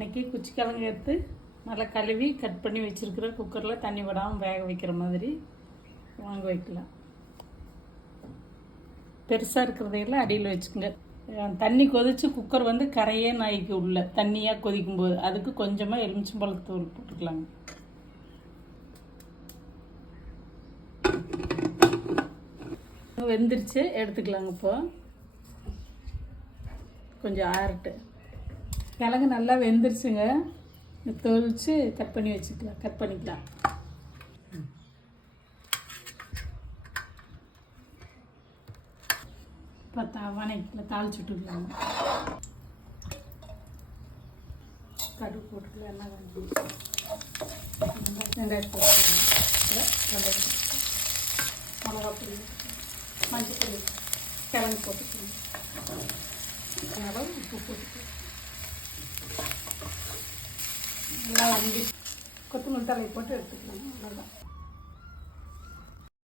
இன்றைக்கி குச்சிக்கிழங்கு எடுத்து நல்லா கழுவி கட் பண்ணி வச்சுருக்கிற குக்கரில் தண்ணி விடாமல் வேக வைக்கிற மாதிரி வாங்க வைக்கலாம். பெருசாக இருக்கிறதையெல்லாம் அடியில் வச்சுக்கோங்க. தண்ணி கொதித்து குக்கர் வந்து கரையே நாய்க்கு உள்ள தண்ணியாக கொதிக்கும்போது அதுக்கு கொஞ்சமாக எலுமிச்சம்பழத்தூள் போட்டுக்கலாங்க. வெந்துருச்சு, எடுத்துக்கலாங்க. இப்போ கொஞ்சம் ஆறட்டு. கிழங்கு நல்லா வெந்துருச்சுங்க. தொளிச்சு கட் பண்ணிக்கலாம். இப்போ வணக்கில் தாளிச்சுட்டுக்கலாங்க. கடுகு போட்டுக்கலாம். எண்ணெய் வெங்காயம் போட்டுக்கலாம். மிளகாப்பொடி, மஞ்சள், கிழங்கு போட்டுக்கலாம். உப்பு போட்டுக்கலாம். நல்லா கொத்தமல்லி தழை போட்டு எடுத்துக்கலாம். அவ்வளோதான்.